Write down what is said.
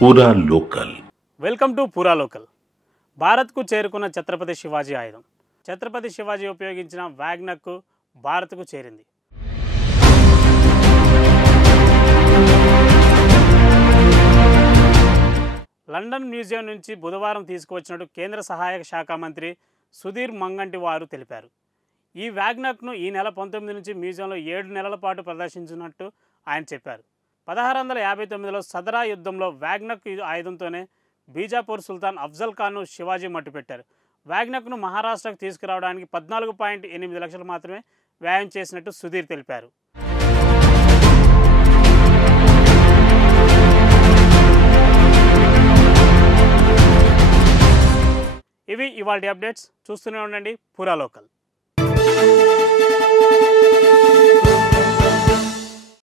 పూరా local. Welcome to పూరా local. భారత్కు చేరుకున్న ఛత్రపతి శివాజీ ఆయుధం. ఛత్రపతి శివాజీ ఉపయోగించిన వ్యాగ్నర్కు భారత్కు చేరింది. లండన్ మ్యూజియం నుంచి బుధవారం తీసుకువచ్చినట్టు కేంద్ర సహాయక శాఖ మంత్రి సుధీర్ మంగంటి వారు తెలిపారు. ఈ వ్యాగ్నర్ను ఈ నెల 19 నుంచి మ్యూజియంలో 7 నెలల పాటు ప్రదర్శించినట్టు ఆయన చెప్పారు. 1659లో సదరా యుద్ధంలో వ్యాగ్నర్ ఆయుధంతోనే బీజాపూర్ సుల్తాన్ అఫ్జల్ ఖాన్ను శివాజీ మట్టుపెట్టారు. వ్యాగ్నర్ను మహారాష్ట్రకు తీసుకురావడానికి 14.8 లక్షలు మాత్రమే వ్యయం చేసినట్టు సుధీర్ తెలిపారు. ఇవి ఇవాల్టి అప్డేట్స్. చూస్తూనే ఉండండి పూరా లోకల్.